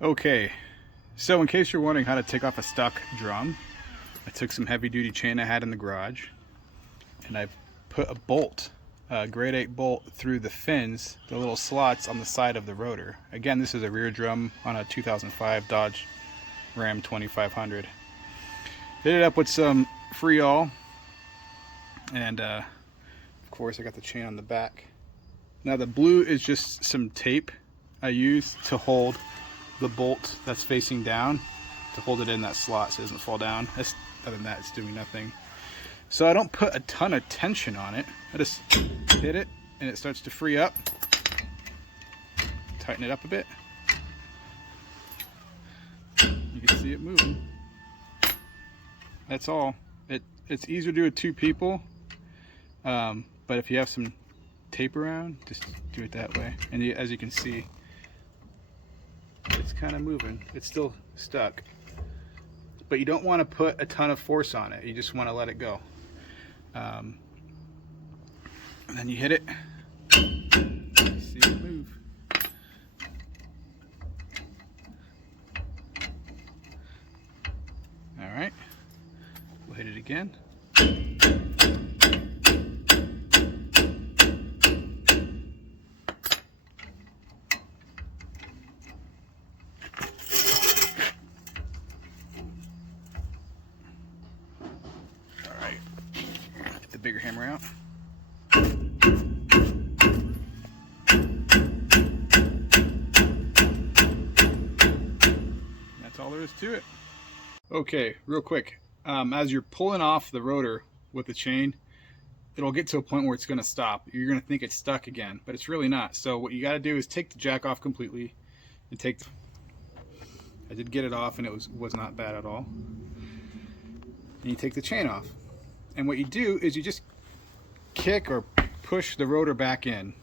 Okay, so in case you're wondering how to take off a stuck drum, I took some heavy duty chain I had in the garage and I put a bolt, a grade 8 bolt through the fins, the little slots on the side of the rotor. Again, this is a rear drum on a 2005 Dodge Ram 2500. Hit it up with some Freol, and of course I got the chain on the back. Now the blue is just some tape I use to hold the bolt that's facing down, to hold it in that slot so it doesn't fall down. Other than that, it's doing nothing. So I don't put a ton of tension on it. I just hit it and it starts to free up. Tighten it up a bit. You can see it moving. That's all. It's easier to do with two people, but if you have some tape around, just do it that way. And as you can see, it's kind of moving. It's still stuck, but you don't want to put a ton of force on it. You just want to let it go. And then you hit it, see it move. All right, we'll hit it again. All right, get the bigger hammer out. That's all there is to it. Okay, real quick, as you're pulling off the rotor with the chain, it'll get to a point where it's going to stop. You're going to think it's stuck again, but it's really not. So what you got to do is take the jack off completely, and I did get it off, and it was not bad at all. And you take the chain off, and what you do is you just kick or push the rotor back in.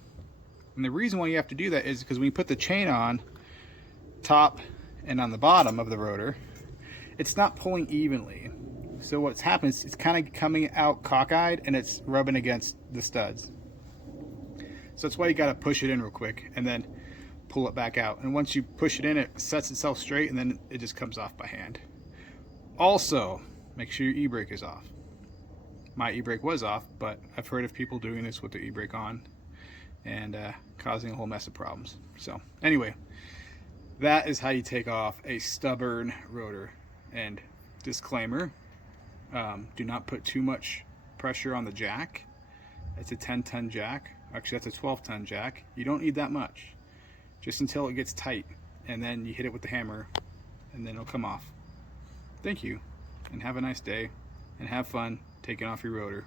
And the reason why you have to do that is because when you put the chain on top and on the bottom of the rotor, it's not pulling evenly. So what's happened is it's kind of coming out cockeyed and it's rubbing against the studs. So that's why you got to push it in real quick and then pull it back out. And once you push it in, it sets itself straight and then it just comes off by hand. Also, make sure your e-brake is off. My e-brake was off, but I've heard of people doing this with their e-brake on and causing a whole mess of problems. So anyway, that is how you take off a stubborn rotor. And disclaimer, do not put too much pressure on the jack. It's a 10-ton jack. Actually, that's a 12-ton jack. You don't need that much, just until it gets tight, and then you hit it with the hammer and then it'll come off. Thank you, and have a nice day, and have fun taking off your rotor.